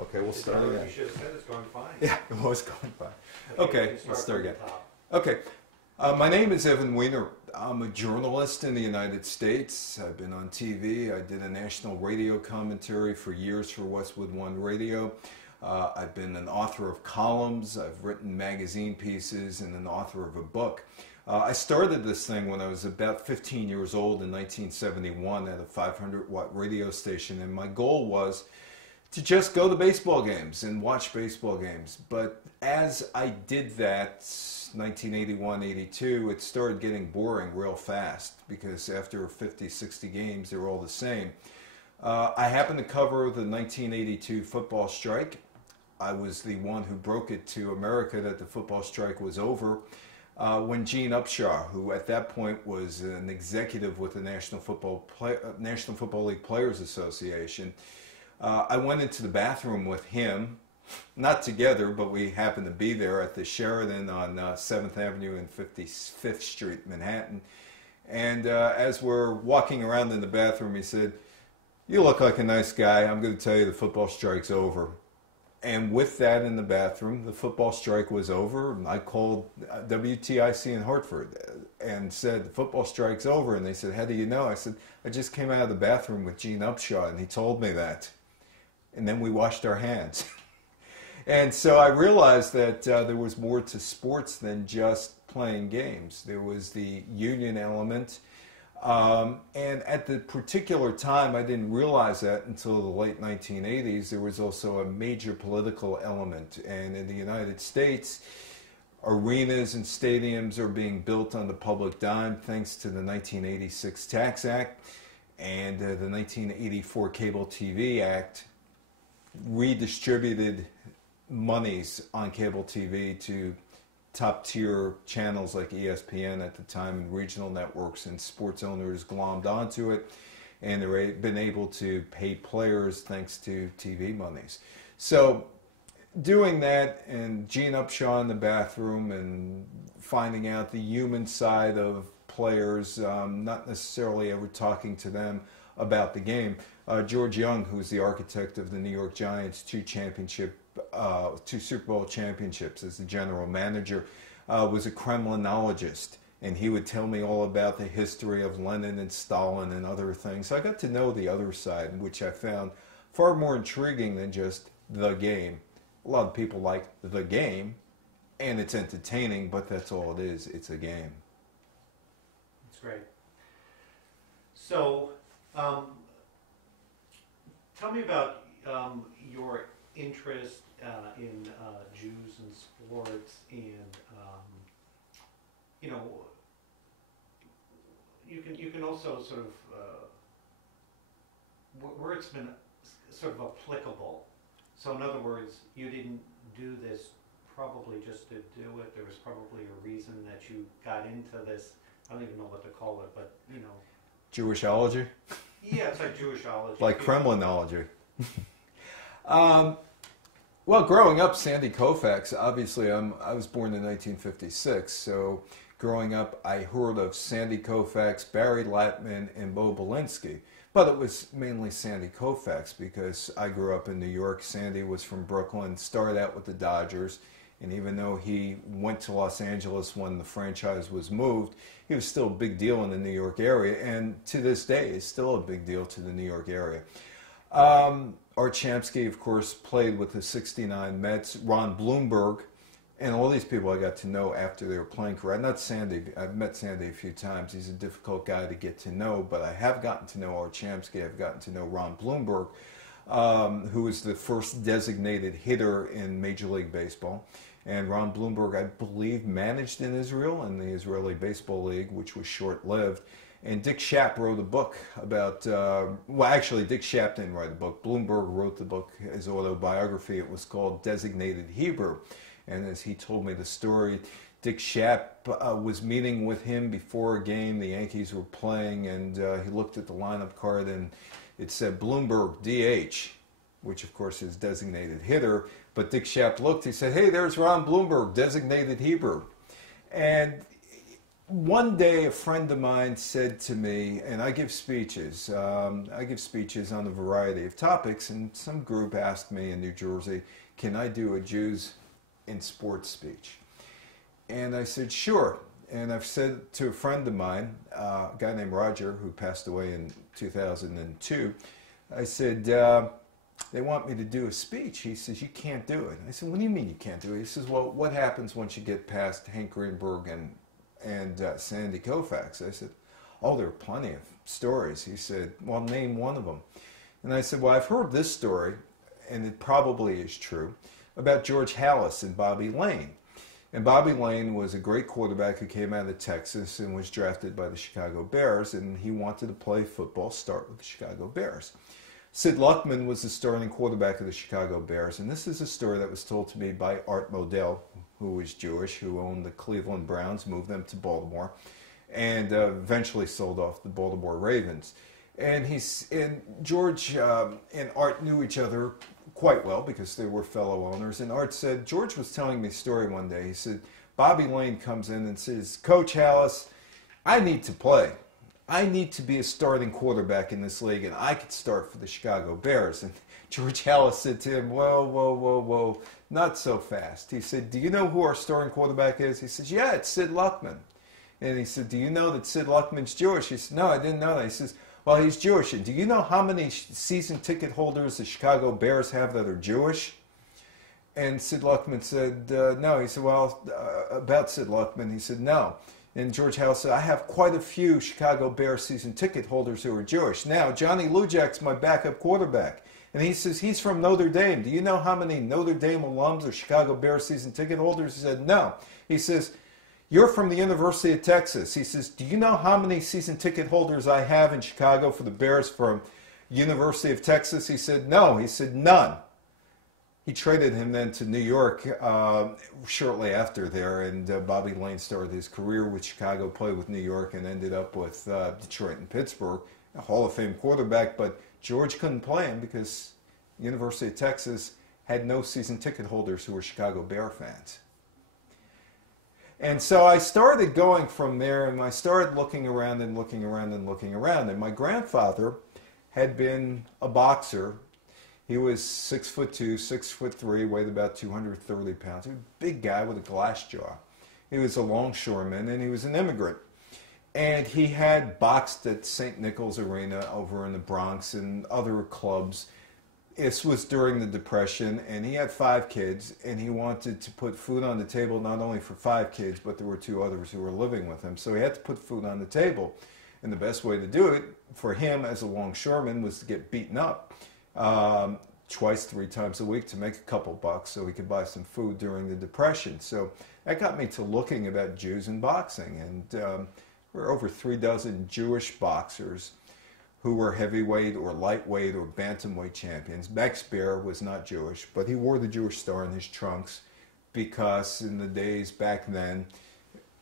Okay, we'll start again. You should have said it's going fine. Yeah, it was going fine. Okay, let's start again. Top. Okay, my name is Evan Weiner. I'm a journalist in the United States. I've been on TV. I did a national radio commentary for years for Westwood One Radio. I've been an author of columns. I've written magazine pieces and an author of a book. I started this thing when I was about 15 years old in 1971 at a 500-watt radio station, and my goal was to just go to baseball games and watch baseball games. But as I did that, 1981-82, it started getting boring real fast because after 50, 60 games, they were all the same. I happened to cover the 1982 football strike. I was the one who broke it to America that the football strike was over when Gene Upshaw, who at that point was an executive with the National Football League Players Association, I went into the bathroom with him, not together, but we happened to be there at the Sheraton on 7th Avenue and 55th Street, Manhattan. And as we're walking around in the bathroom, he said, "You look like a nice guy. I'm going to tell you the football strike's over." And with that in the bathroom, the football strike was over. And I called WTIC in Hartford and said, "The football strike's over." And they said, "How do you know?" I said, "I just came out of the bathroom with Gene Upshaw, and he told me that." And then we washed our hands. And so I realized that there was more to sports than just playing games. There was the union element. And at the particular time, I didn't realize that until the late 1980s, there was also a major political element. And in the United States, arenas and stadiums are being built on the public dime thanks to the 1986 Tax Act and the 1984 Cable TV Act redistributed monies on cable TV to top-tier channels like ESPN at the time and regional networks, and sports owners glommed onto it, and they've been able to pay players thanks to TV monies. So doing that and Gene Upshaw in the bathroom and finding out the human side of players, not necessarily ever talking to them about the game. George Young, who's the architect of the New York Giants' two Super Bowl championships as the general manager, was a Kremlinologist, and he would tell me all about the history of Lenin and Stalin and other things. So I got to know the other side, which I found far more intriguing than just the game. A lot of people like the game, and it's entertaining, but that's all it is. It's a game. That's great. So, tell me about your interest in Jews and sports, and you know, you can also sort of where it's been sort of applicable. So, in other words, you didn't do this probably just to do it. There was probably a reason that you got into this. I don't even know what to call it, but you know. Jewishology? Yeah, it's like Jewishology. Like Kremlinology. Well, growing up, Sandy Koufax, obviously I was born in 1956, so growing up I heard of Sandy Koufax, Barry Latman, and Bo Belinsky. But it was mainly Sandy Koufax because I grew up in New York. Sandy was from Brooklyn, started out with the Dodgers, and even though he went to Los Angeles when the franchise was moved, he was still a big deal in the New York area, and to this day is still a big deal to the New York area. Art Shamsky, of course, played with the '69 Mets. Ron Blumberg, and all these people I got to know after their playing career. Not Sandy. I've met Sandy a few times. He's a difficult guy to get to know, but I have gotten to know Art Shamsky. I've gotten to know Ron Blumberg, who was the first designated hitter in Major League Baseball. And Ron Blumberg, I believe, managed in Israel in the Israeli Baseball League, which was short-lived. And Dick Schaap wrote a book about, well, actually, Dick Schaap didn't write a book. Blumberg wrote the book, his autobiography. It was called Designated Hebrew. And as he told me the story, Dick Schaap was meeting with him before a game. The Yankees were playing, and he looked at the lineup card, and it said Blumberg, DH, which, of course, is designated hitter. But Dick Schaap looked, he said, "Hey, there's Ron Blumberg, designated Hebrew." And one day a friend of mine said to me, and I give speeches on a variety of topics, and some group asked me in New Jersey, can I do a Jews in sports speech? And I said, sure. And I've said to a friend of mine, a guy named Roger, who passed away in 2002, I said, they want me to do a speech. He says, you can't do it. I said, what do you mean you can't do it? He says, well, what happens once you get past Hank Greenberg and Sandy Koufax? I said, oh, there are plenty of stories. He said, well, name one of them. And I said, well, I've heard this story, and it probably is true, about George Halas and Bobby Lane. And Bobby Lane was a great quarterback who came out of Texas and was drafted by the Chicago Bears, and he wanted to play football, start with the Chicago Bears. Sid Luckman was the starting quarterback of the Chicago Bears, and this is a story that was told to me by Art Modell, who was Jewish, who owned the Cleveland Browns, moved them to Baltimore, and eventually sold off the Baltimore Ravens. And George and Art knew each other quite well because they were fellow owners. And Art said, George was telling me a story one day. He said, Bobby Lane comes in and says, Coach Halas, I need to play. I need to be a starting quarterback in this league, and I could start for the Chicago Bears. And George Halas said to him, whoa, not so fast. He said, do you know who our starting quarterback is? He says, yeah, it's Sid Luckman. And he said, do you know that Sid Luckman's Jewish? He said, no, I didn't know that. He says, well, he's Jewish. And do you know how many season ticket holders the Chicago Bears have that are Jewish? And Sid Luckman said, no. He said, well, about Sid Luckman, he said, no. And George Halas said, I have quite a few Chicago Bears season ticket holders who are Jewish. Now, Johnny Lujak's my backup quarterback. And he says, he's from Notre Dame. Do you know how many Notre Dame alums are Chicago Bears season ticket holders? He said, no. He says, you're from the University of Texas. He says, do you know how many season ticket holders I have in Chicago for the Bears from University of Texas? He said, no. He said, none. He traded him then to New York shortly after there, and Bobby Lane started his career with Chicago, played with New York, and ended up with Detroit and Pittsburgh, a Hall of Fame quarterback, but George couldn't play him because the University of Texas had no season ticket holders who were Chicago Bear fans. And so I started going from there, and I started looking around and looking around and looking around. And my grandfather had been a boxer. He was 6'2", 6'3", weighed about 230 pounds. He was a big guy with a glass jaw. He was a longshoreman, and he was an immigrant. And he had boxed at St. Nicholas Arena over in the Bronx and other clubs. This was during the Depression, and he had 5 kids, and he wanted to put food on the table not only for 5 kids, but there were 2 others who were living with him. So he had to put food on the table. And the best way to do it for him as a longshoreman was to get beaten up twice, 3 times a week to make a couple bucks so he could buy some food during the Depression. So that got me to looking about Jews in boxing. And there were over 3 dozen Jewish boxers who were heavyweight or lightweight or bantamweight champions. Max Baer was not Jewish, but he wore the Jewish star in his trunks because in the days back then,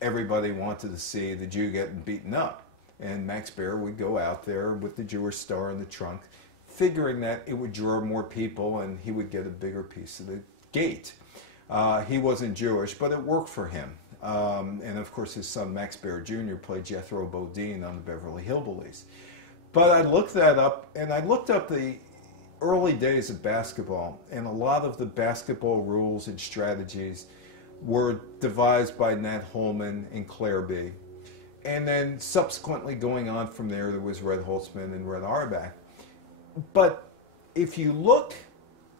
everybody wanted to see the Jew getting beaten up. And Max Baer would go out there with the Jewish star in the trunk, figuring that it would draw more people and he would get a bigger piece of the gate. He wasn't Jewish, but it worked for him. And of course, his son Max Baer Jr. played Jethro Bodine on the Beverly Hillbillies. But I looked that up, and I looked up the early days of basketball, and a lot of the basketball rules and strategies were devised by Nat Holman and Claire B. And then subsequently going on from there, there was Red Holtzman and Red Auerbach. But if you look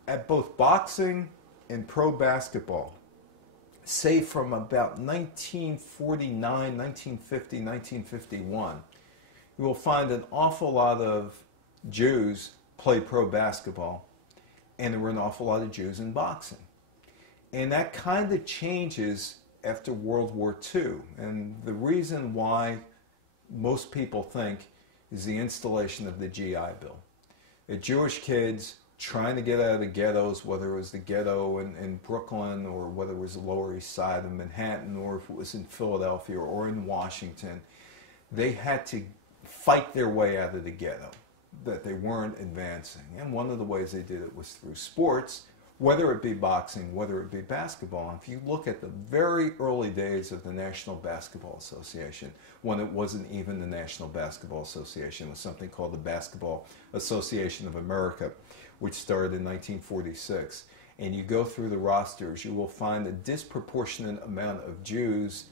at both boxing and pro basketball, say from about 1949, 1950, 1951, you will find an awful lot of Jews play pro basketball, and there were an awful lot of Jews in boxing. And that kind of changes after World War II. And the reason why most people think is the installation of the GI Bill. The Jewish kids trying to get out of the ghettos, whether it was the ghetto in Brooklyn or whether it was the Lower East Side of Manhattan or if it was in Philadelphia or in Washington, they had to fight their way out of the ghetto, that they weren't advancing. And one of the ways they did it was through sports whether it be boxing, whether it be basketball. And if you look at the very early days of the National Basketball Association, when it wasn't even the National Basketball Association, it was something called the Basketball Association of America, which started in 1946. And you go through the rosters, you will find a disproportionate amount of Jews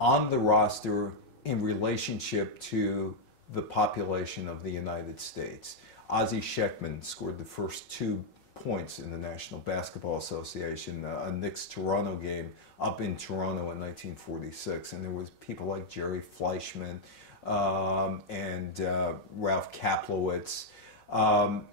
on the roster in relationship to the population of the United States. Ozzie Scheckman scored the first 2 points in the National Basketball Association, a Knicks-Toronto game up in Toronto in 1946. And there was people like Jerry Fleischman and Ralph Kaplowitz.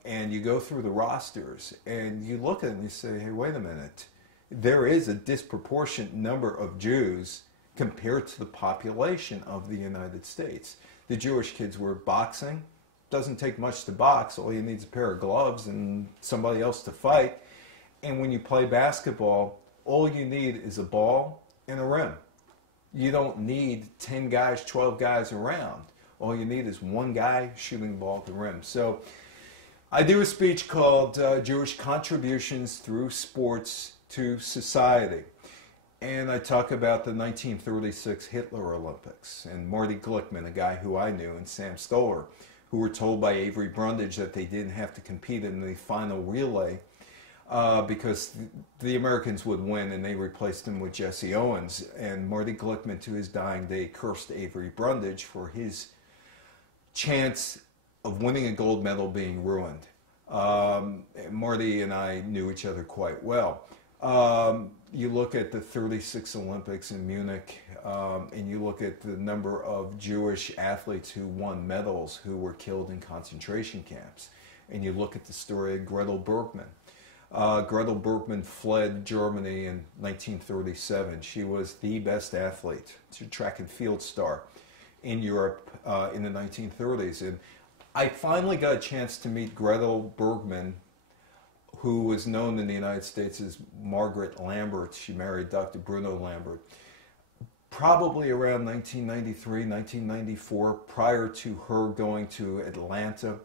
And you go through the rosters and you look at it and you say, hey, wait a minute. There is a disproportionate number of Jews compared to the population of the United States. The Jewish kids were boxing. Doesn't take much to box. All you need is a pair of gloves and somebody else to fight. And when you play basketball, all you need is a ball and a rim. You don't need 10 guys, 12 guys around. All you need is one guy shooting the ball at the rim. So I do a speech called Jewish Contributions Through Sports to Society. And I talk about the 1936 Hitler Olympics and Marty Glickman, a guy who I knew, and Sam Stoller, who were told by Avery Brundage that they didn't have to compete in the final relay because the Americans would win, and they replaced him with Jesse Owens. And Marty Glickman, to his dying day, cursed Avery Brundage for his chance of winning a gold medal being ruined. Marty and I knew each other quite well. You look at the 36 Olympics in Munich, and you look at the number of Jewish athletes who won medals who were killed in concentration camps. And you look at the story of Gretel Bergmann. Gretel Bergmann fled Germany in 1937. She was the best athlete, she's a track and field star in Europe in the 1930s. And I finally got a chance to meet Gretel Bergmann, who was known in the United States as Margaret Lambert. She married Dr. Bruno Lambert. Probably around 1993, 1994, prior to her going to Atlanta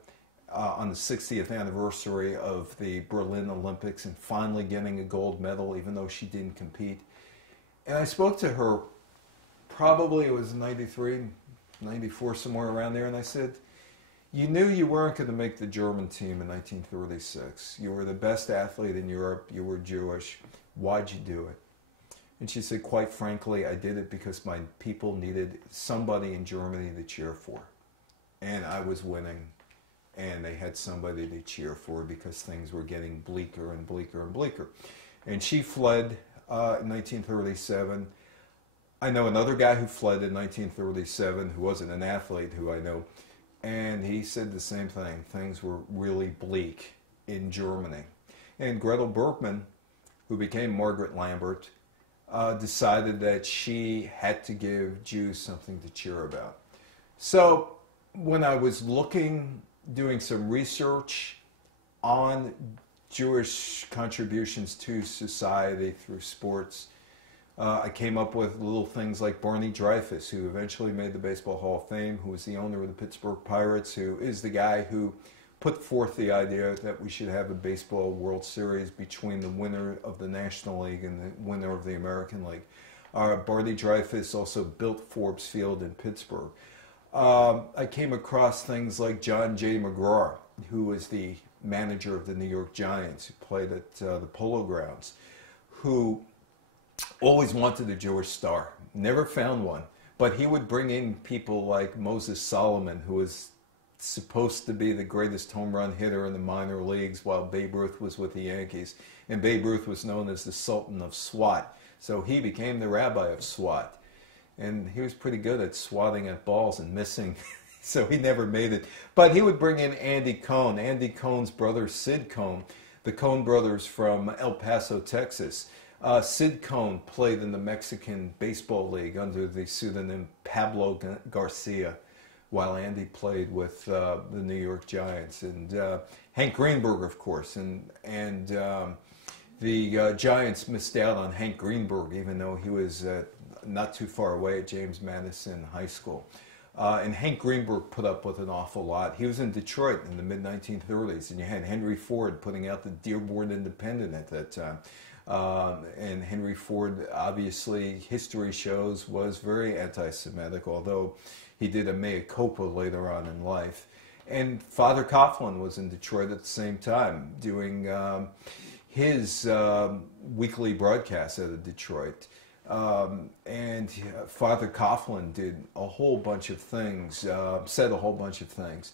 on the 60th anniversary of the Berlin Olympics and finally getting a gold medal, even though she didn't compete. And I spoke to her, probably it was 93, 94, somewhere around there, and I said, you knew you weren't going to make the German team in 1936. You were the best athlete in Europe. You were Jewish. Why'd you do it? And she said, quite frankly, I did it because my people needed somebody in Germany to cheer for. And I was winning, and they had somebody to cheer for because things were getting bleaker and bleaker and bleaker. And she fled in 1937. I know another guy who fled in 1937 who wasn't an athlete who I know. And he said the same thing. Things were really bleak in Germany. And Gretel Bergmann, who became Margaret Lambert, decided that she had to give Jews something to cheer about. So when I was doing some research on Jewish contributions to society through sports, I came up with little things like Barney Dreyfuss, who eventually made the Baseball Hall of Fame, who was the owner of the Pittsburgh Pirates, who is the guy who put forth the idea that we should have a baseball World Series between the winner of the National League and the winner of the American League. Barney Dreyfuss also built Forbes Field in Pittsburgh. I came across things like John J. McGraw, who was the manager of the New York Giants, who played at the Polo Grounds, who always wanted a Jewish star, never found one. But he would bring in people like Moses Solomon, who was supposed to be the greatest home run hitter in the minor leagues while Babe Ruth was with the Yankees. And Babe Ruth was known as the Sultan of Swat. So he became the rabbi of SWAT. And he was pretty good at swatting at balls and missing. So he never made it. But he would bring in Andy Cohn, Andy Cohn's brother Sid Cohn, the Cohn brothers from El Paso, Texas. Sid Cohn played in the Mexican Baseball League under the pseudonym Pablo Garcia, while Andy played with the New York Giants. And Hank Greenberg, of course. And the Giants missed out on Hank Greenberg, even though he was not too far away at James Madison High School. And Hank Greenberg put up with an awful lot. He was in Detroit in the mid-1930s, and you had Henry Ford putting out the Dearborn Independent at that time. And Henry Ford, obviously, history shows, was very anti-Semitic, although he did a mea culpa later on in life. And Father Coughlin was in Detroit at the same time, doing his weekly broadcast out of Detroit. And Father Coughlin did a whole bunch of things, said a whole bunch of things.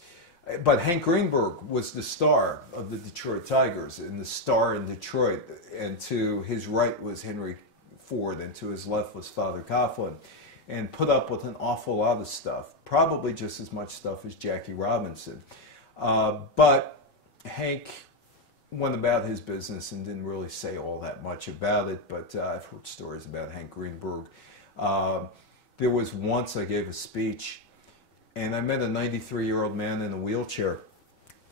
But Hank Greenberg was the star of the Detroit Tigers, and the star in Detroit. And to his right was Henry Ford, and to his left was Father Coughlin, and put up with an awful lot of stuff, probably just as much stuff as Jackie Robinson. But Hank went about his business and didn't really say all that much about it, but I've heard stories about Hank Greenberg. There was once I gave a speech, and I met a 93-year-old man in a wheelchair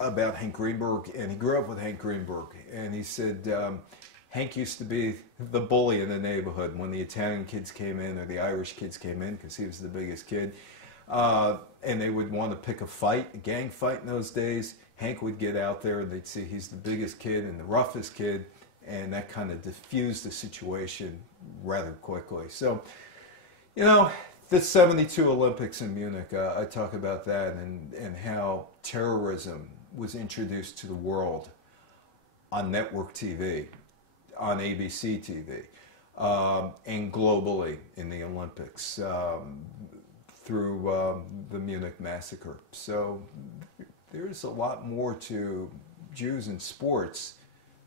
about Hank Greenberg, and he grew up with Hank Greenberg, and he said Hank used to be the bully in the neighborhood when the Italian kids came in or the Irish kids came in, because he was the biggest kid, and they would want to pick a fight, a gang fight in those days. Hank would get out there, and they'd see he's the biggest kid and the roughest kid, and that kind of diffused the situation rather quickly. So, you know, the 72 Olympics in Munich, I talk about that and how terrorism was introduced to the world on network TV, on ABC TV, and globally in the Olympics through the Munich massacre. So there's a lot more to Jews in sports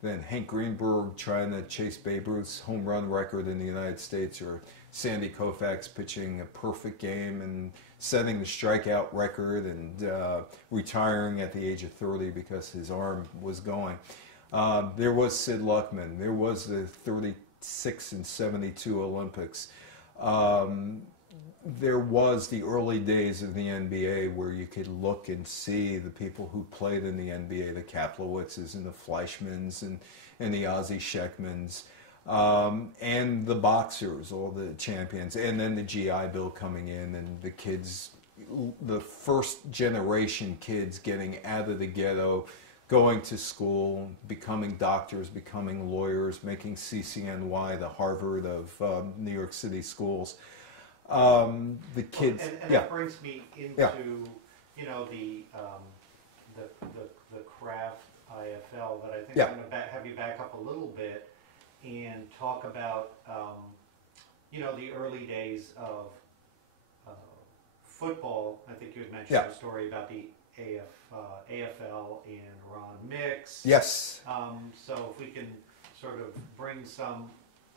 than Hank Greenberg trying to chase Babe Ruth's home run record in the United States, or Sandy Koufax pitching a perfect game and setting the strikeout record and retiring at the age of 30 because his arm was going. There was Sid Luckman. There was the 36 and 72 Olympics. There was the early days of the NBA where you could look and see the people who played in the NBA, the Kaplowitzes and the Fleischmans and the Ozzie Scheckmans, and the boxers, all the champions, and then the GI Bill coming in, and the kids, the first generation kids getting out of the ghetto, going to school, becoming doctors, becoming lawyers, making CCNY, the Harvard of New York City schools. The kids, and that brings me into you know the craft IFL, but I think I'm going to have you back up a little bit and talk about you know the early days of football. I think you had mentioned a story about the AFL and Ron Mix. Yes. So if we can sort of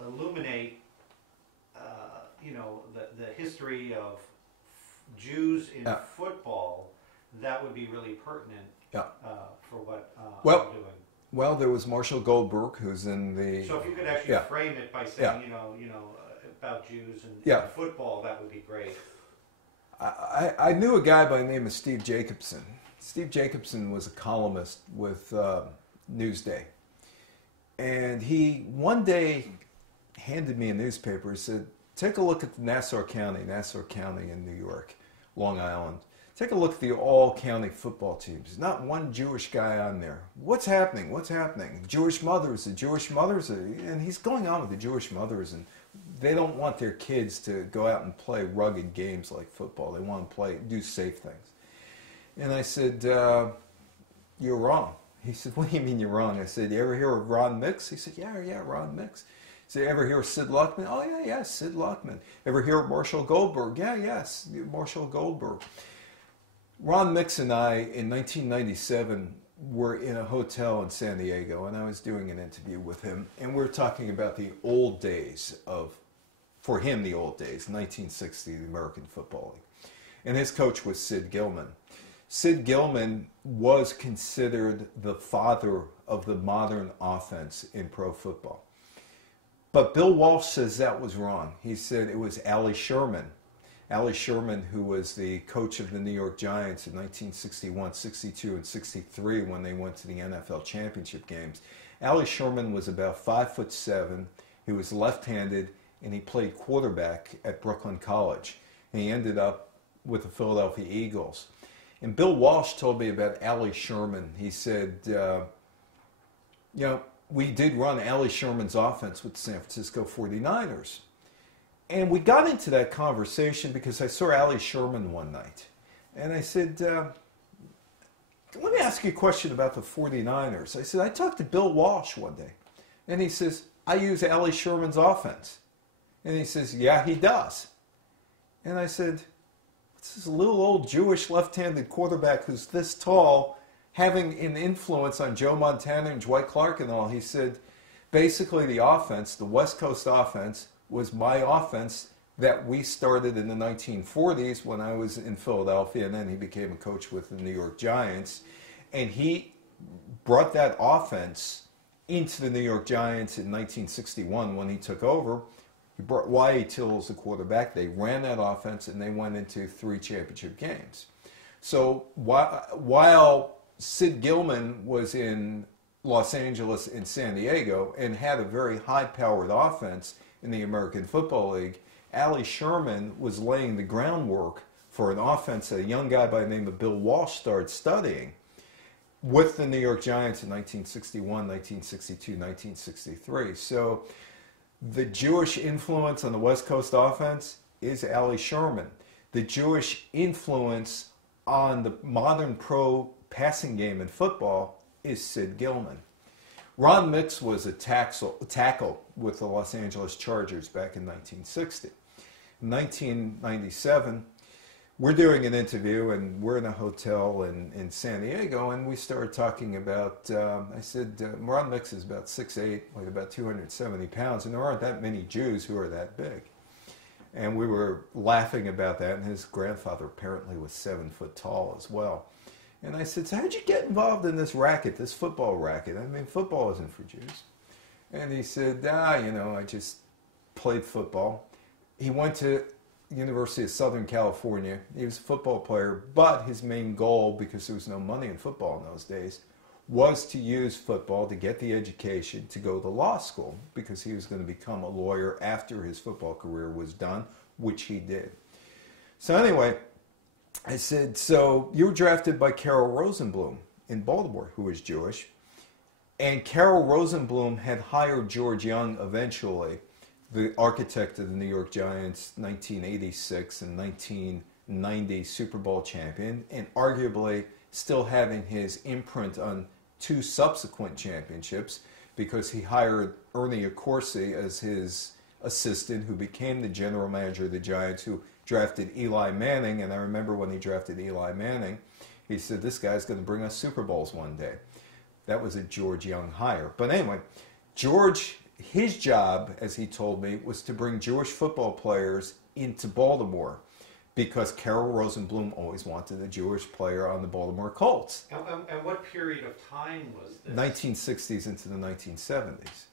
illuminate you know, the history of Jews in football, that would be really pertinent for what I'm doing. Well, there was Marshall Goldberg, who's in the... So if you could actually frame it by saying, you know, about Jews and football, that would be great. I knew a guy by the name of Steve Jacobson. Steve Jacobson was a columnist with Newsday. And he one day handed me a newspaper. He said, take a look at Nassau County in New York, Long Island. Take a look at the all-county football teams. Not one Jewish guy on there. What's happening? What's happening? The Jewish mothers. And he's going on with the Jewish mothers, and they don't want their kids to go out and play rugged games like football. They want to do safe things. And I said, you're wrong. He said, what do you mean you're wrong? I said, you ever hear of Ron Mix? He said, yeah, Ron Mix. So ever hear of Sid Luckman? Oh, yeah, Sid Luckman. Ever hear of Marshall Goldberg? Yes, Marshall Goldberg. Ron Mix and I, in 1997, were in a hotel in San Diego, and I was doing an interview with him, and we were talking about the old days for him, the old days, 1960, the American Football League. And his coach was Sid Gilman. Sid Gilman was considered the father of the modern offense in pro football. But Bill Walsh says that was wrong. He said it was Allie Sherman. Allie Sherman, who was the coach of the New York Giants in 1961, 62, and 63 when they went to the NFL championship games. Allie Sherman was about 5'7". He was left-handed, and he played quarterback at Brooklyn College. And he ended up with the Philadelphia Eagles. And Bill Walsh told me about Allie Sherman. He said, we did run Allie Sherman's offense with the San Francisco 49ers. And we got into that conversation because I saw Allie Sherman one night. And I said, let me ask you a question about the 49ers. I said, I talked to Bill Walsh one day. And he says, I use Allie Sherman's offense. And he says, yeah, he does. And I said, what's this little old Jewish left-handed quarterback who's this tall having an influence on Joe Montana and Dwight Clark and all? He said, basically the offense, the West Coast offense, was my offense that we started in the 1940s when I was in Philadelphia, and then he became a coach with the New York Giants. And he brought that offense into the New York Giants in 1961 when he took over. He brought Y.A. Tittle as the quarterback. They ran that offense, and they went into 3 championship games. So while Sid Gilman was in Los Angeles and San Diego and had a very high-powered offense in the American Football League, Allie Sherman was laying the groundwork for an offense that a young guy by the name of Bill Walsh started studying with the New York Giants in 1961, 1962, 1963. So the Jewish influence on the West Coast offense is Allie Sherman. The Jewish influence on the modern pro passing game in football is Sid Gilman. Ron Mix was a tackle with the Los Angeles Chargers back in 1960. In 1997, we're doing an interview, and we're in a hotel in San Diego, and we started talking about, I said, Ron Mix is about 6'8", like about 270 pounds, and there aren't that many Jews who are that big. And we were laughing about that, and his grandfather apparently was 7 foot tall as well. And I said, so how'd you get involved in this racket, this football racket? I mean, football isn't for Jews. And he said, I just played football. He went to University of Southern California. He was a football player, but his main goal, because there was no money in football in those days, was to use football to get the education to go to law school, because he was going to become a lawyer after his football career was done, which he did. So anyway, I said, so you were drafted by Carroll Rosenblum in Baltimore, who was Jewish. And Carroll Rosenblum had hired George Young eventually, the architect of the New York Giants 1986 and 1990 Super Bowl champion, and arguably still having his imprint on 2 subsequent championships, because he hired Ernie Accorsi as his assistant, who became the general manager of the Giants, who drafted Eli Manning. And I remember when he drafted Eli Manning, he said, this guy's going to bring us Super Bowls one day. That was a George Young hire. But anyway, George, his job, as he told me, was to bring Jewish football players into Baltimore, because Carroll Rosenblum always wanted a Jewish player on the Baltimore Colts. And what period of time was this? 1960s into the 1970s.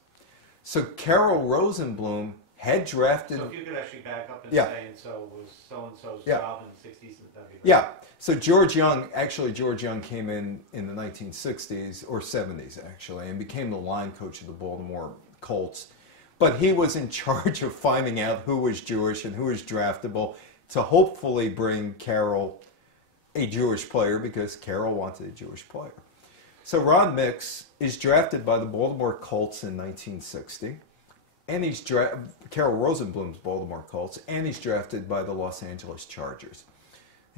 So Carroll Rosenblum had drafted... So if you could actually back up and say, and so was so-and-so's job in the 60s, that'd be great. Yeah. So George Young came in the 1960s, or 70s actually, and became the line coach of the Baltimore Colts. But he was in charge of finding out who was Jewish and who was draftable to hopefully bring Carroll a Jewish player, because Carroll wanted a Jewish player. So Ron Mix is drafted by the Baltimore Colts in 1960. And he's Carroll Rosenblum's Baltimore Colts, and he's drafted by the Los Angeles Chargers.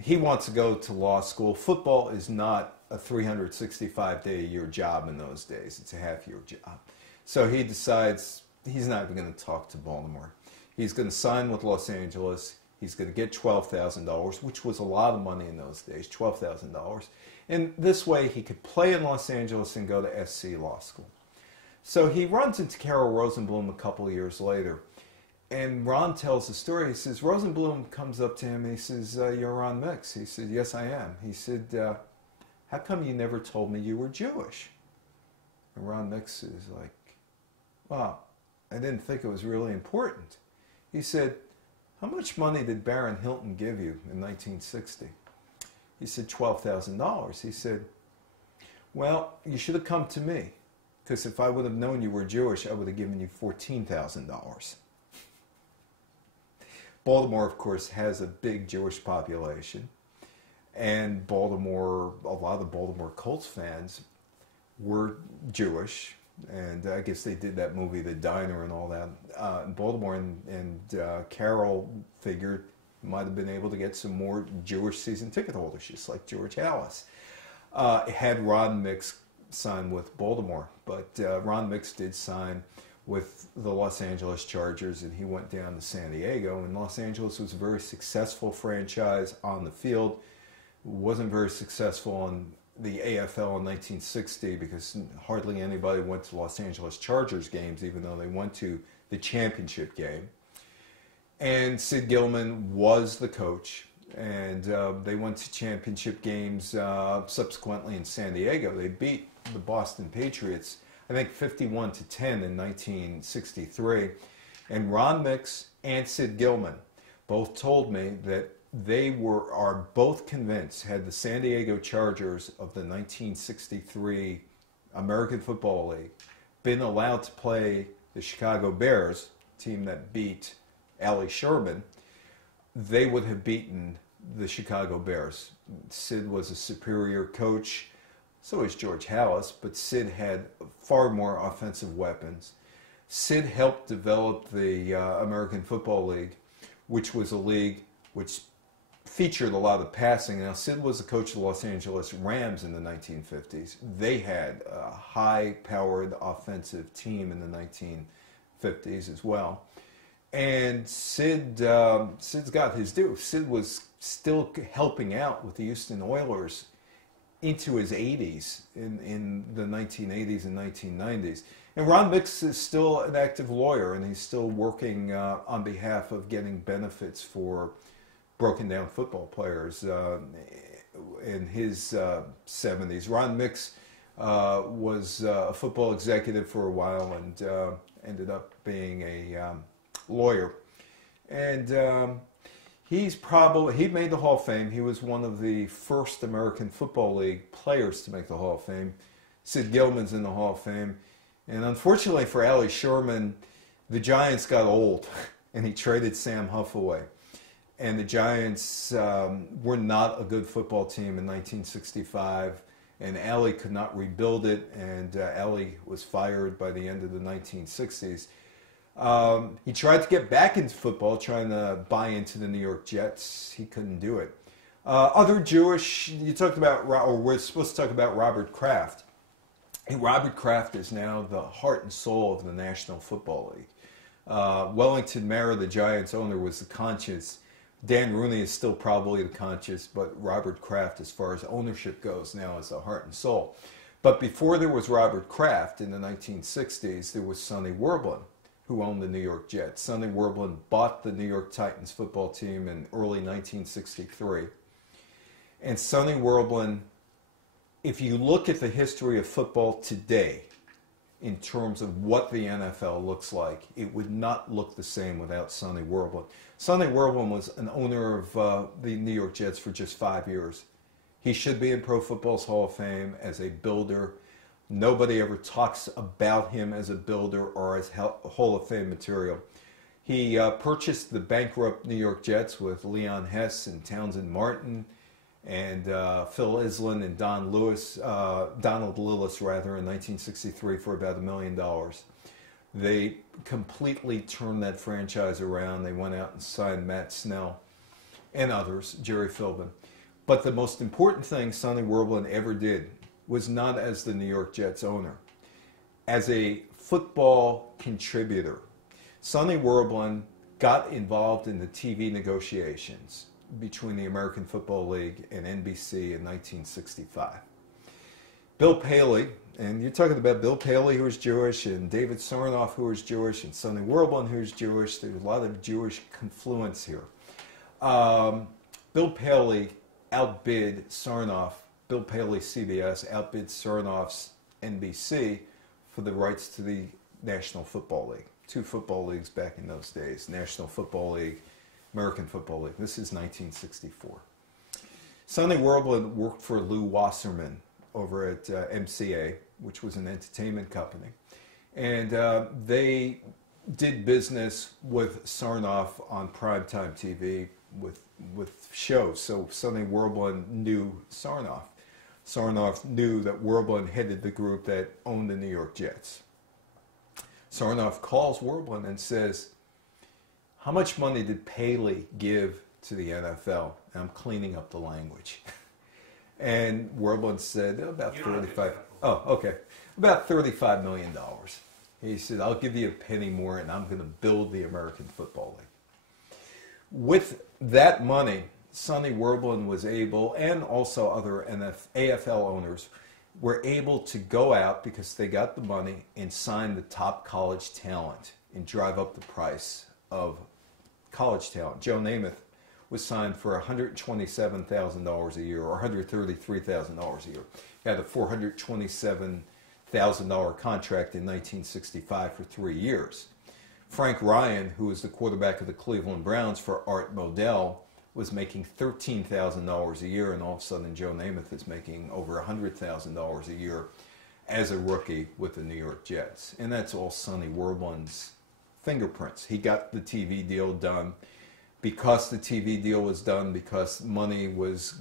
He wants to go to law school. Football is not a 365-day-a-year job in those days. It's a half-year job. So he decides he's not even going to talk to Baltimore. He's going to sign with Los Angeles. He's going to get $12,000, which was a lot of money in those days, $12,000. And this way he could play in Los Angeles and go to SC Law School. So he runs into Carroll Rosenblum a couple of years later, and Ron tells the story. He says, Rosenblum comes up to him and he says, you're Ron Mix. He said, yes, I am. He said, how come you never told me you were Jewish? And Ron Mix is like, well, I didn't think it was really important. He said, how much money did Baron Hilton give you in 1960? He said, $12,000. He said, well, you should have come to me, because if I would have known you were Jewish, I would have given you $14,000. Baltimore, of course, has a big Jewish population. And Baltimore, a lot of the Baltimore Colts fans were Jewish. And I guess they did that movie, The Diner, and all that in Baltimore. And Carroll figured might have been able to get some more Jewish season ticket holders, just like George Halas. Had Ron Mix sign with Baltimore, but Ron Mix did sign with the Los Angeles Chargers, and he went down to San Diego. And Los Angeles was a very successful franchise on the field. Wasn't very successful in the AFL in 1960 because hardly anybody went to Los Angeles Chargers games, even though they went to the championship game. And Sid Gilman was the coach, and they went to championship games subsequently in San Diego. They beat the Boston Patriots, I think 51-10 in 1963. And Ron Mix and Sid Gilman both told me that they are both convinced, had the San Diego Chargers of the 1963 American Football League been allowed to play the Chicago Bears, team that beat Allie Sherman, they would have beaten the Chicago Bears. Sid was a superior coach, so was George Halas, but Sid had far more offensive weapons. Sid helped develop the American Football League, which was a league which featured a lot of passing. Now, Sid was the coach of the Los Angeles Rams in the 1950s. They had a high-powered offensive team in the 1950s as well. And Sid's got his due. Sid was still helping out with the Houston Oilers into his 80s, in the 1980s and 1990s. And Ron Mix is still an active lawyer, and he's still working on behalf of getting benefits for broken down football players in his 70s. Ron Mix was a football executive for a while and ended up being a lawyer. And he made the Hall of Fame. He was one of the first American Football League players to make the Hall of Fame. Sid Gilman's in the Hall of Fame. And unfortunately for Allie Sherman, the Giants got old, and he traded Sam Huff away. And the Giants were not a good football team in 1965, and Allie could not rebuild it, and Allie was fired by the end of the 1960s. He tried to get back into football, trying to buy into the New York Jets. He couldn't do it. Other Jewish, you talked about, or we're supposed to talk about Robert Kraft. And Robert Kraft is now the heart and soul of the National Football League. Wellington Mara, the Giants owner, was the conscience. Dan Rooney is still probably the conscience, but Robert Kraft, as far as ownership goes, now is the heart and soul. But before there was Robert Kraft in the 1960s, there was Sonny Werblin, who owned the New York Jets. Sonny Werblin bought the New York Titans football team in early 1963. And Sonny Werblin, if you look at the history of football today, in terms of what the NFL looks like, it would not look the same without Sonny Werblin. Sonny Werblin was an owner of the New York Jets for just 5 years. He should be in Pro Football's Hall of Fame as a builder. Nobody ever talks about him as a builder or as Hall of Fame material. He purchased the bankrupt New York Jets with Leon Hess and Townsend Martin and Phil Island and Donald Lewis, in 1963 for about $1 million. They completely turned that franchise around. They went out and signed Matt Snell and others, Jerry Philbin. But the most important thing Sonny Werblin ever did was not as the New York Jets owner, as a football contributor. Sonny Werblin got involved in the TV negotiations between the American Football League and NBC in 1965. Bill Paley, and you're talking about Bill Paley, who was Jewish, and David Sarnoff, who was Jewish, and Sonny Werblin, who's Jewish. There's a lot of Jewish confluence here. Bill Paley outbid Sarnoff. Bill Paley, CBS, outbid Sarnoff's NBC for the rights to the National Football League. Two football leagues back in those days, National Football League, American Football League. This is 1964. Sonny Werblin worked for Lou Wasserman over at MCA, which was an entertainment company. And they did business with Sarnoff on primetime TV with shows. So Sonny Werblin knew Sarnoff. Sarnoff knew that Werblin headed the group that owned the New York Jets. Sarnoff calls Werblin and says, how much money did Paley give to the NFL? And I'm cleaning up the language. And Werblin said, about 35. Oh, okay. About $35 million. He said, I'll give you a penny more and I'm going to build the American Football League. With that money, Sonny Werblin was able, and also other AFL owners, were able to go out because they got the money and sign the top college talent and drive up the price of college talent. Joe Namath was signed for $127,000 a year or $133,000 a year. He had a $427,000 contract in 1965 for 3 years. Frank Ryan, who was the quarterback of the Cleveland Browns for Art Modell, was making $13,000 a year, and all of a sudden Joe Namath is making over $100,000 a year as a rookie with the New York Jets. And that's all Sonny Werblin's fingerprints. He got the TV deal done. Because the TV deal was done, because money was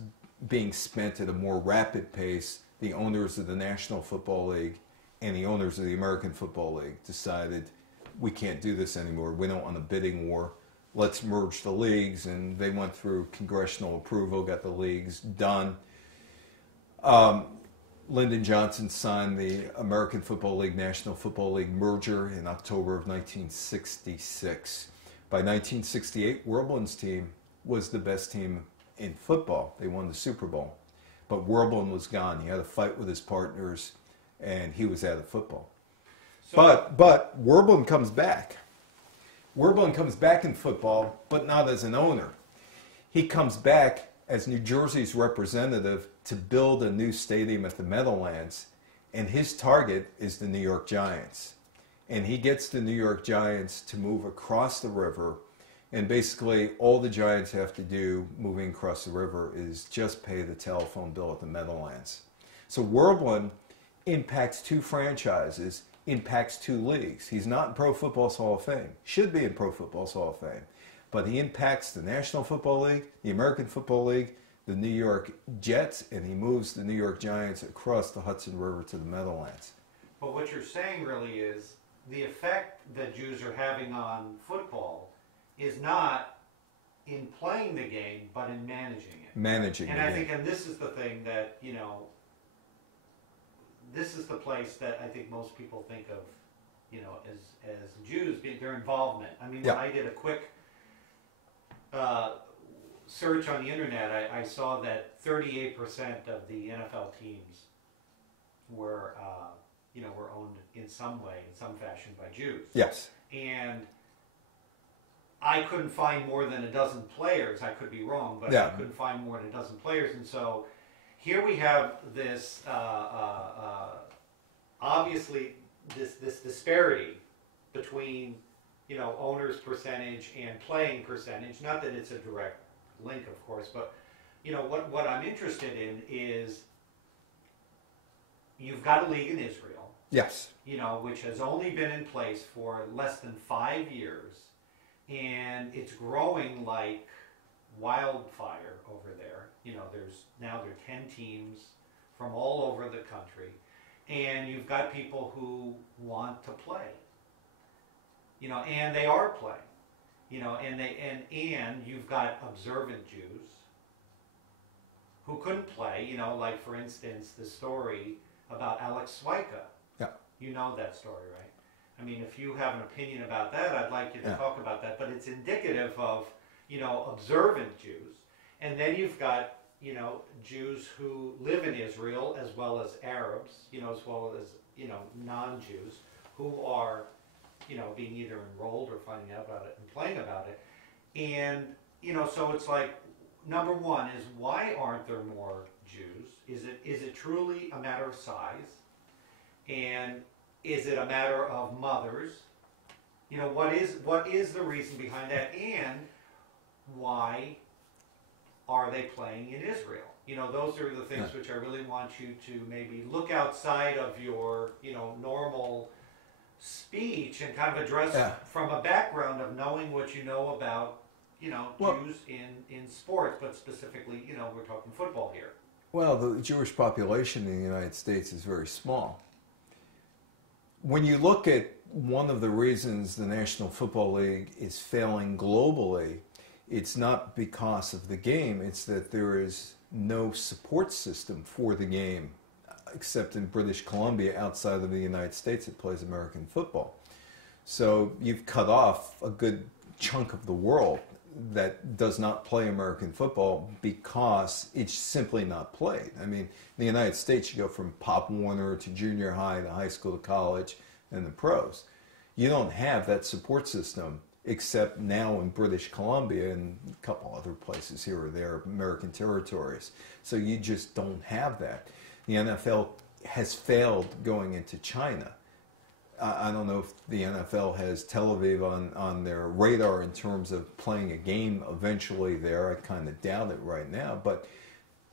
being spent at a more rapid pace, the owners of the National Football League and the owners of the American Football League decided, we can't do this anymore. We don't want a bidding war. Let's merge the leagues, and they went through congressional approval, got the leagues done. Lyndon Johnson signed the American Football League, National Football League merger in October of 1966. By 1968, Werblin's team was the best team in football. They won the Super Bowl. But Werblin was gone. He had a fight with his partners, and he was out of football. So, but Werblin comes back. Werblin comes back in football, but not as an owner. He comes back as New Jersey's representative to build a new stadium at the Meadowlands, and his target is the New York Giants. And he gets the New York Giants to move across the river, and basically all the Giants have to do moving across the river is just pay the telephone bill at the Meadowlands. So Werblin impacts 2 franchises, impacts 2 leagues. He's not in Pro Football's Hall of Fame. Should be in Pro Football's Hall of Fame. But he impacts the National Football League, the American Football League, the New York Jets, and he moves the New York Giants across the Hudson River to the Meadowlands. But what you're saying really is the effect that Jews are having on football is not in playing the game, but in managing it. Managing and the I game. think, and this is the thing that, you know, this is the place that I think most people think of, you know, as Jews, their involvement. I mean, when I did a quick search on the internet, I saw that 38% of the NFL teams were, you know, were owned in some way, in some fashion by Jews. Yes. And I couldn't find more than a dozen players. I could be wrong, but I couldn't find more than a dozen players. And so here we have this, obviously, this disparity between, you know, owners' percentage and playing percentage. Not that it's a direct link, of course, but, you know, what I'm interested in is you've got a league in Israel. Yes. You know, which has only been in place for less than 5 years, and it's growing like wildfire over there. You know, there are 10 teams from all over the country, and you've got people who want to play. You know, and they are playing. You know, and you've got observant Jews who couldn't play. You know, like for instance, the story about Alex Swyka. Yeah. You know that story, right? I mean, if you have an opinion about that, I'd like you to talk about that. But it's indicative of, you know, observant Jews. And then you've got, you know, Jews who live in Israel as well as Arabs, you know, as well as, you know, non-Jews who are, you know, being either enrolled or finding out about it and playing about it. And, you know, so it's like, number one is, why aren't there more Jews? Is it truly a matter of size? And is it a matter of mothers? You know, what is the reason behind that? And why are they playing in Israel? You know, those are the things which I really want you to maybe look outside of your, you know, normal speech and kind of address from a background of knowing what you know about, Jews in sports, but specifically, we're talking football here. Well, the Jewish population in the United States is very small. When you look at one of the reasons the National Football League is failing globally, it's not because of the game, it's that there is no support system for the game, except in British Columbia, outside of the United States, that plays American football. So you've cut off a good chunk of the world that does not play American football because it's simply not played. I mean, in the United States, you go from Pop Warner to junior high to high school to college and the pros. You don't have that support system except now in British Columbia and a couple other places here or there, American territories. So you just don't have that. The NFL has failed going into China. I don't know if the NFL has Tel Aviv on their radar in terms of playing a game eventually there. I kind of doubt it right now. But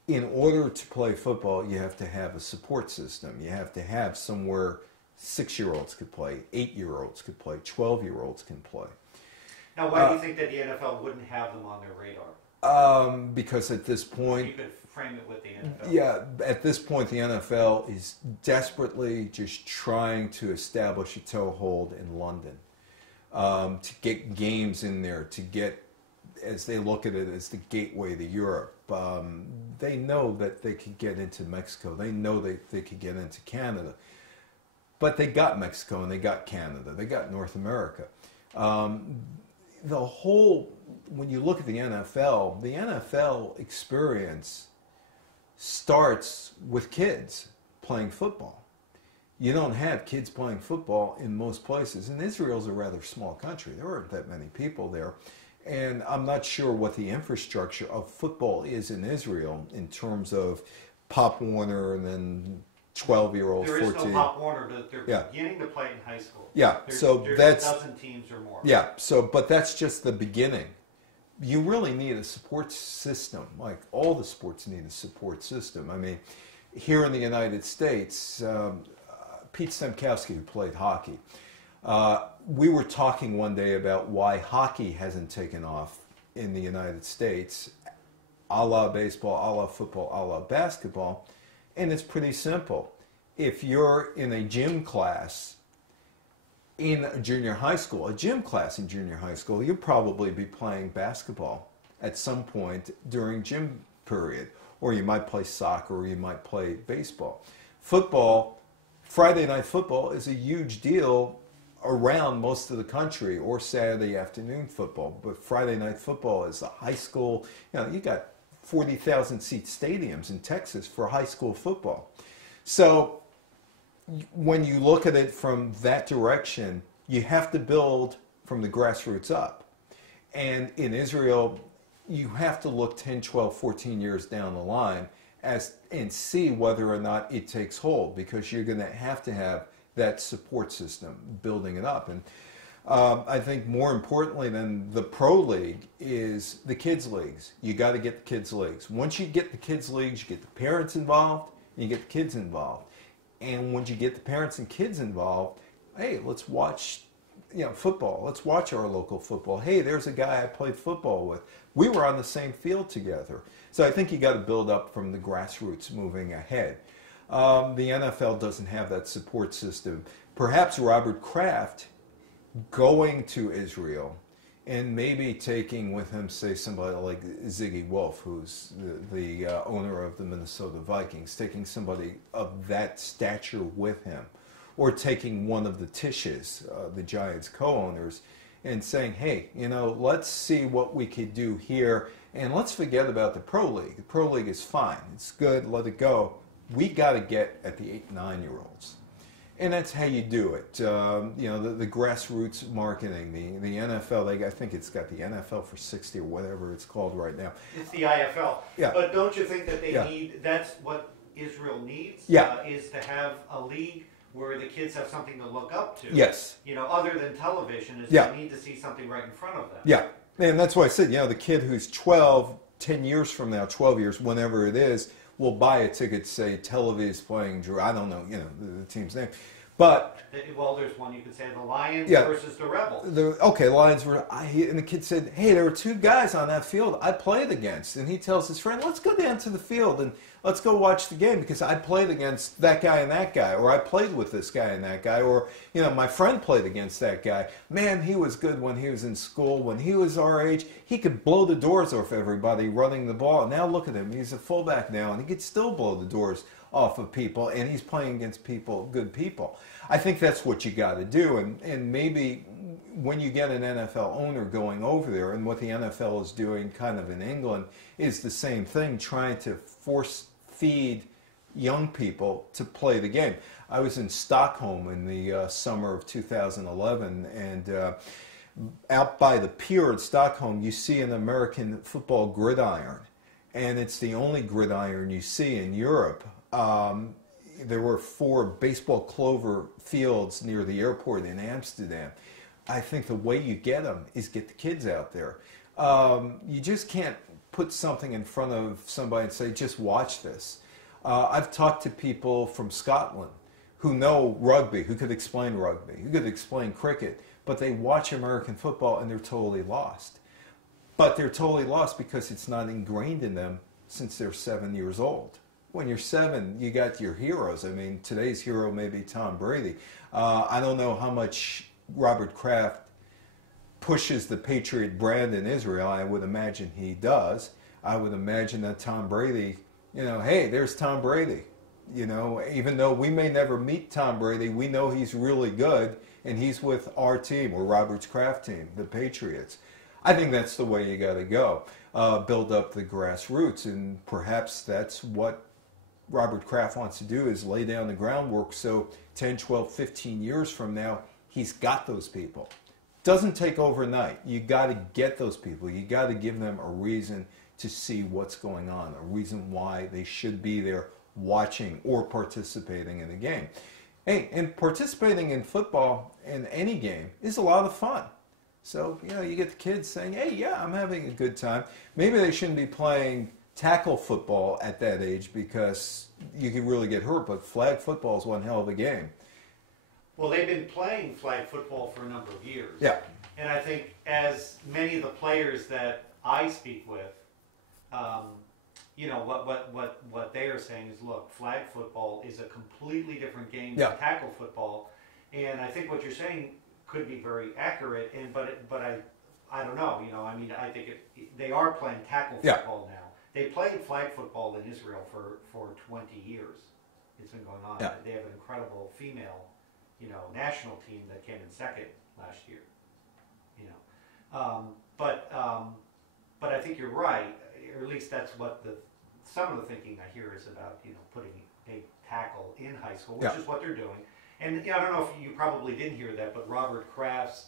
in order to play football, you have to have a support system. You have to have somewhere 6-year-olds could play, 8-year-olds could play, 12-year-olds can play. Now, why do you think that the NFL wouldn't have them on their radar? Because at this point... You could frame it with the NFL. Yeah, at this point, the NFL is desperately just trying to establish a toehold in London, to get games in there, to get, as they look at it, as the gateway to Europe. They know that they could get into Mexico. They know they could get into Canada. But they got Mexico and they got Canada. They got North America. When you look at the NFL experience starts with kids playing football. You don't have kids playing football in most places. And Israel's a rather small country. There aren't that many people there. And I'm not sure what the infrastructure of football is in Israel in terms of Pop Warner and then 12-year-olds, 14. There is no Pop Warner. They're beginning to play in high school. Yeah, there's a dozen teams or more. Yeah, but that's just the beginning. You really need a support system. Like all the sports need a support system. I mean, here in the United States, Pete Stemkowski, who played hockey, we were talking one day about why hockey hasn't taken off in the United States, a la baseball, a la football, a la basketball. And it's pretty simple. If you're in a gym class in a junior high school, a gym class in junior high school, you'll probably be playing basketball at some point during gym period. Or you might play soccer, or you might play baseball. Football, Friday night football is a huge deal around most of the country, or Saturday afternoon football. But Friday night football is a high school, you got 40,000 seat stadiums in Texas for high school football. So when you look at it from that direction, you have to build from the grassroots up. And in Israel, you have to look 10, 12, 14 years down the line and see whether or not it takes hold, because you're going to have that support system, building it up. And I think more importantly than the pro league is the kids leagues. You got to get the kids leagues. Once you get the kids leagues, you get the parents involved, and you get the kids involved. And once you get the parents and kids involved, hey, let's watch football. Let's watch our local football. Hey, there's a guy I played football with. We were on the same field together. So I think you got to build up from the grassroots moving ahead. The NFL doesn't have that support system. Perhaps Robert Kraft going to Israel and maybe taking with him, say, somebody like Ziggy Wolf, who's the owner of the Minnesota Vikings, taking somebody of that stature with him, or taking one of the Tishes, the Giants co-owners, and saying, hey, let's see what we could do here, and let's forget about the Pro League. The Pro League is fine. It's good. Let it go. We got to get at the 8, 9-year-olds. And that's how you do it. The grassroots marketing, the NFL, I think it's got the NFL for 60 or whatever it's called right now. It's the IFL. Yeah. But don't you think that they need, that's what Israel needs? Yeah. Is to have a league where the kids have something to look up to. Yes. Other than television, is they need to see something right in front of them. Yeah. And that's why I said, the kid who's 12, 10 years from now, 12 years, whenever it is, will buy a ticket, say, Tel Aviv's playing, I don't know, the team's name. But Well, there's one you could say, the Lions Yeah. versus the Rebels. Okay, Lions were. And the kid said, "Hey, there were two guys on that field I played against." And he tells his friend, "Let's go down to the field and let's go watch the game because I played against that guy and that guy, or I played with this guy and that guy, or my friend played against that guy. Man, he was good when he was in school. When he was our age, he could blow the doors off everybody running the ball. Now look at him; he's a fullback now, and he could still blow the doors off of people, and he's playing against people, good people." I think that's what you got to do, and maybe when you get an NFL owner going over there, and what the NFL is doing kind of in England is the same thing, trying to force feed young people to play the game. I was in Stockholm in the summer of 2011, and out by the pier in Stockholm, you see an American football gridiron, and it's the only gridiron you see in Europe. There were 4 baseball clover fields near the airport in Amsterdam. I think the way you get them is get the kids out there. You just can't put something in front of somebody and say, just watch this. I've talked to people from Scotland who know rugby, who could explain rugby, who could explain cricket, but they watch American football and they're totally lost. But they're totally lost because it's not ingrained in them since they're 7 years old. When you're 7, you got your heroes. I mean, today's hero may be Tom Brady. I don't know how much Robert Kraft pushes the Patriot brand in Israel. I would imagine he does. I would imagine that Tom Brady, hey, there's Tom Brady. Even though we may never meet Tom Brady, we know he's really good, and he's with our team, or Robert Kraft team, the Patriots. I think that's the way you got to go. Build up the grassroots, and perhaps that's what Robert Kraft wants to do, is lay down the groundwork so 10, 12, 15 years from now, he's got those people. Doesn't take overnight. You got to get those people. You got to give them a reason to see what's going on, a reason why they should be there watching or participating in the game. Hey, and participating in football in any game is a lot of fun. So, you get the kids saying, hey, yeah, I'm having a good time. Maybe they shouldn't be playing tackle football at that age because you can really get hurt, but flag football is one hell of a game. Well, they've been playing flag football for a number of years. Yeah. And I think as many of the players that I speak with, what they are saying is, look, flag football is a completely different game than tackle football. And I think what you're saying could be very accurate, but I don't know, I think they are playing tackle football now. They played flag football in Israel for 20 years. It's been going on. Yeah. They have an incredible female, national team that came in second last year. But I think you're right, or at least that's what some of the thinking I hear is about, putting a tackle in high school, which is what they're doing. And I don't know if you probably didn't hear that, but Robert Kraft's